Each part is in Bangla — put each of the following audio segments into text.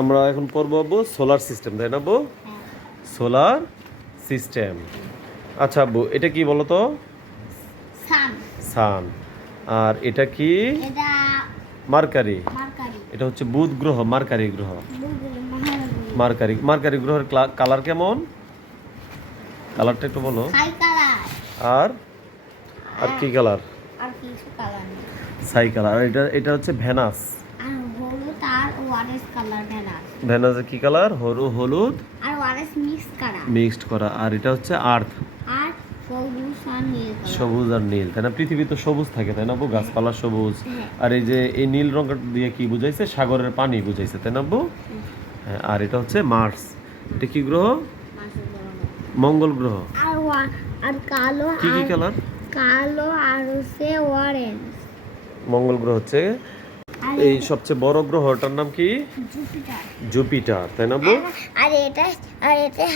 আমরা এখন পড়বো আব্বু সোলার সিস্টেম, তাই না আব্বু? Solar system. আচ্ছা আব্বু, এটা কি বলো তো? সান। সান। আর এটা কি? এটা মার্কারি। মার্কারি। এটা হচ্ছে বুধ গ্রহ, মার্কারি গ্রহ। মার্কারি। মার্কারি গ্রহের কালার কেমন? কালারটা একটু বলো। ছাই কালার। আর আর কি কালার? আর কিছু কালার নেই। ছাই কালার। আর এটা হচ্ছে ভেনাস। আর হলুদ আর অরেঞ্জ কালার ভেনাস। ভেনাসের কি কালার? হলুদ আর অরেঞ্জ মিক্স করা। মিক্সড করা। আর এটা হচ্ছে আর্থ। আর সবুজ আর নীল কালার। সবুজ আর নীল, তাই না? পৃথিবী তো সবুজ থাকে, তাই না আব্বু? গাছপালা সবুজ। আর এই যে এই নীল রঙের দিয়ে কি বুঝাইছে? সাগরের পানি বুঝাইছে, তাই না আব্বু? হ্যাঁ। আর এটা হচ্ছে মার্স। এটা কি গ্রহ? মঙ্গল গ্রহ। আর কালো। কি কি কালার? কালো আর হচ্ছে অরেঞ্জ। মঙ্গল গ্রহ হচ্ছে এই সবচেয়ে বড় গ্রহটার নাম কি? জুপিটার। জুপিটার, তাই না আব্বু? আর এটা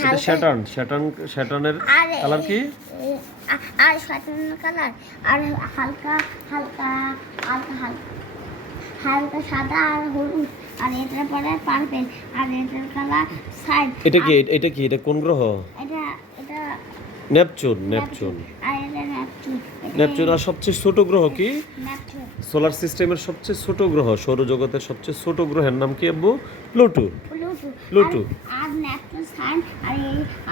হালকা স্যাটার্নের কালার কি? আর স্যাটার্নের কালার আর হালকা হালকা হালকা হালকা হালকা সাদা আর হলুদ। আর এটার পরে পার্পল। আর এটার কালার সাইড। এটা কোন গ্রহ? এটা এটা নেপচুন। আর এটা নেপচুন। আর সবচেয়ে ছোট গ্রহ কি? নেপচুন। সোলার সিস্টেমের সবচেয়ে ছোট গ্রহ, সৌরজগতের সবচেয়ে ছোট গ্রহের নাম কি আব্বু? প্লুটো। প্লুটো। আর নেপচুন সান।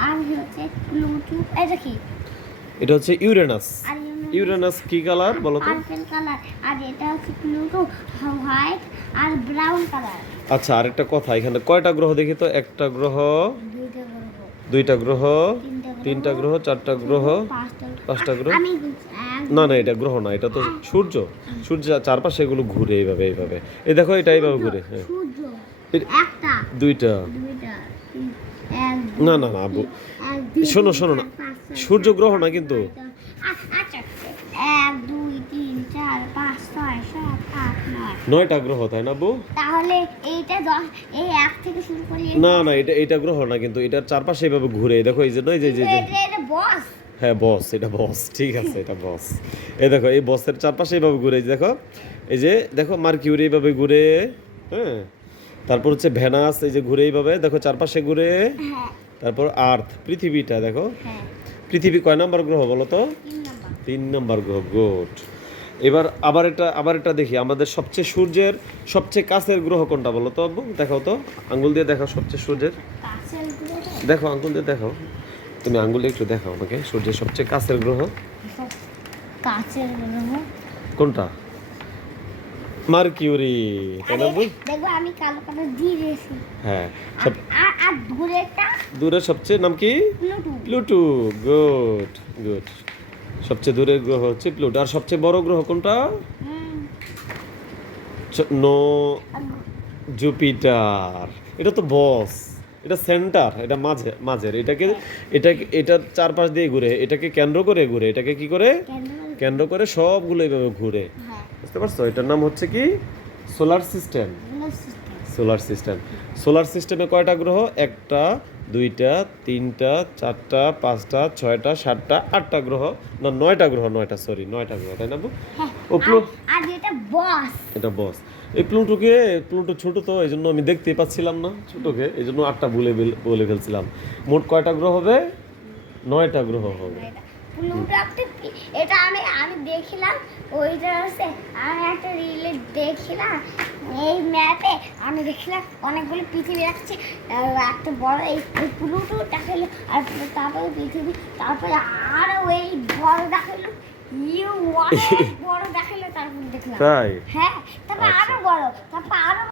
আর হচ্ছে প্লুটো। এটা কি? এটা হচ্ছে ইউরেনাস। ইউরেনাস কি কালার বলো তো? Purple colour. আর এটা হচ্ছে প্লুটো হোয়াইট আর ব্রাউন কালার। আচ্ছা, আরেকটা কথা, এখানে কয়টা গ্রহ দেখি তো? একটা গ্রহ, দুইটা গ্রহ, তিনটা গ্রহ, চারটা গ্রহ, পাঁচটা গ্রহ। না না, এটা গ্রহ না, এটা তো সূর্য। সূর্য চারপাশে এগুলো ঘুরে এইভাবে। এই দেখো, এটা এইভাবে ঘুরে। হ্যাঁ, একটা দুইটা। না না না আব্বু, শোনো না, সূর্য গ্রহ না কিন্তু। আচ্ছা, 1 2 3 4 5 6 7 8 9 9টা গ্রহ, তাই না আব্বু? তাহলে এইটা 10। এই 1 থেকে শুরু করি। না না, এটা গ্রহ না কিন্তু, এটার চারপাশে এইভাবে ঘুরে। দেখো এই যে এটা বস। হ্যাঁ বস, এটা বস, ঠিক আছে, এটা বস। এই দেখো, এই বসের চারপাশে এইভাবে ঘুরে। এই যে দেখো, এই যে দেখো মার্কিউরি এইভাবে ঘুরে। হ্যাঁ, তারপর হচ্ছে ভেনাস, এই যে ঘুরে এইভাবে, দেখো চারপাশে ঘুরে। হ্যাঁ। তারপর আর্থ, পৃথিবীটা দেখো। হ্যাঁ। পৃথিবী কয় নাম্বার গ্রহ বলো তো? 3 নাম্বার। 3 নাম্বার গ্রহ। গুড। এবার আবার এটা দেখি, আমাদের সবচেয়ে সূর্যের সবচেয়ে কাছের গ্রহ কোনটা বলো তো আব্বু? দেখাও তো, আঙ্গুল দিয়ে দেখাও সবচেয়ে সূর্যের। কাছের গ্রহ। দেখো, আঙ্গুল দিয়ে দেখাও। তুমি আঙ্গুল দিয়ে একটু দেখাও আমাকে, সূর্যের সবচেয়ে কাছের গ্রহ কাছের গ্রহ কোনটা? মার্কিউরি, তাই না আব্বু? দেখো আমি কালো কালো দিয়ে দিয়েছি। হ্যাঁ। আর দূরেরটা? দূরের সবচেয়ে নাম কি? প্লুটো। প্লুটো। গুড। সবচেয়ে দূরের গ্রহ হচ্ছে প্লুটো। আর সবচেয়ে বড় গ্রহ কোনটা? No, Jupiter. এটা তো বস, এটা সেন্টার, এটা মাঝের। এটার চারপাশ দিয়ে ঘুরে, এটাকে কেন্দ্র করে ঘুরে। এটাকে কি করে? কেন্দ্র করে সবগুলো এইভাবে ঘুরে। বুঝতে পারছো? এটার নাম হচ্ছে কি? Solar system. সোলার সিস্টেমে কয়টা গ্রহ? 1টা, 2টা, 3টা, 4টা, 5টা, 6টা, 7টা, 8টা গ্রহ। না, 9টা গ্রহ, 9টা গ্রহ, তাই না আব্বু? ও আর এটা বস। এটা বস। এই প্লুটো ছোট তো, এই জন্য আমি দেখতেই পাচ্ছিলাম না ছোটকে, এই জন্য 8টা বলে ফেলছিলাম। মোট কয়টা গ্রহ হবে? 9টা গ্রহ হবে। এটা আমি দেখিলাম। ওইটা হচ্ছে আমি একটা রিলে দেখিলাম। এই ম্যাপে আমি দেখিলাম অনেকগুলো পৃথিবী রাখছে। একটা বড় এই প্লুটো দেখালো। আর তারপরে পৃথিবী, তারপরে আরো এই বড় দেখালো। অনেক বড় দেখালো। তারপর দেখলাম। তাই? হ্যাঁ, তারপর আরো বড়, তারপর আরো